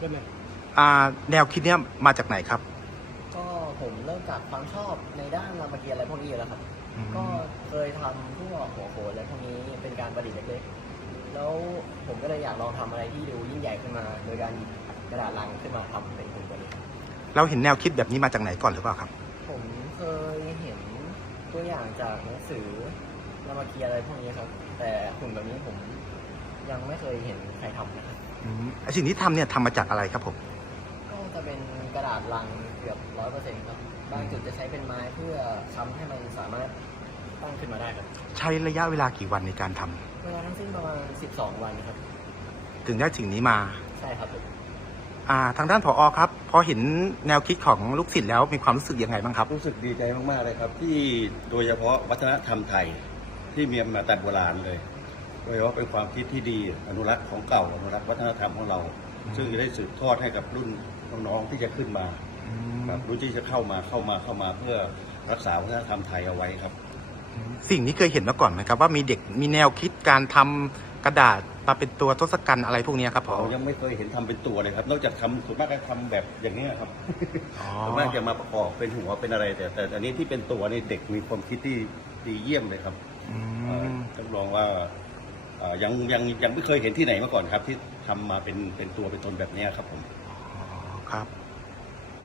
กันเลยอ่าแนวคิดเนี้ยมาจากไหนครับ ก็ผมเริ่มจากความชอบในด้านรามเกียรติ์อะไรพวกนี้อยู่แล้วครับ อืม ก็เคยทำพวกหัวโขนอะไรพวกนี้เป็นการประดิษฐ์เล็กๆ แล้วผมก็เลยอยากลองทำอะไรที่ดูยิ่งใหญ่ขึ้นมา โดยการหยิบกระดาษลังขึ้นมาทำเป็นหุ่นตัวนี้ เราเห็นแนวคิดแบบนี้มาจากไหนก่อนหรือเปล่าครับ ผมเคยเห็นตัวอย่างจากหนังสือรามเกียรติ์อะไรพวกนี้ครับ แต่หุ่นแบบนี้ผมยังไม่เคยเห็นใคร ไอ้สิ่งที่ทำเนี่ยทำมาจากอะไรครับผม ก็จะเป็นกระดาษลังเกือบร้อยเปอร์เซ็นต์ครับ บางจุดจะใช้เป็นไม้เพื่อค้ำให้มันสามารถตั้งขึ้นมาได้ครับใช้ระยะเวลากี่วันในการทำเวลาทั้งสิ้นประมาณ 12 วันครับ ถึงได้สิ่งนี้มาใช่ครับผมอ่าทางด้านผออครับ พอเห็นแนวคิดของลูกศิษย์แล้วมีความรู้สึกยังไงบ้างครับ รู้สึกดีใจมาก ๆ เลยครับ ที่โดยเฉพาะวัฒนธรรมไทยที่มีมาแต่โบราณเลย โดยเฉพาะเป็นความคิดที่ดีอนุรักษ์ของเก่าอนุรักษ์วัฒนธรรมของเรา ซึ่งจะได้สืบทอดให้กับรุ่นน้องๆที่จะขึ้นมาครับรุ่นที่จะเข้ามาเข้ามาเข้ามาเพื่อรักษาวัฒนธรรมไทยเอาไว้ครับ สิ่งนี้เคยเห็นมาก่อนไหมครับ ว่ามีเด็กมีแนวคิดการทำกระดาษมาเป็นตัวทศกัณฐ์อะไรพวกเนี้ยครับผอเรายังไม่เคยเห็นทำเป็นตัวเลยครับ นอกจากทำส่วนมากก็ทำแบบอย่างนี้ยครับอ๋อส่วนมากจะมาประกอบเป็นหัวเป็นอะไร แต่แต่อันนี้ที่เป็นตัวนี่เด็กมีความคิดที่ดีเยี่ยมเลยครับอืเอ่อมต้องลองว่าเอ่อ ยังยังยังไม่เคยเห็นที่ไหนมาก่อนครับ ที่ทำมาเป็นเป็นตัวเป็นตนแบบนี้ครับผมอ๋อครับ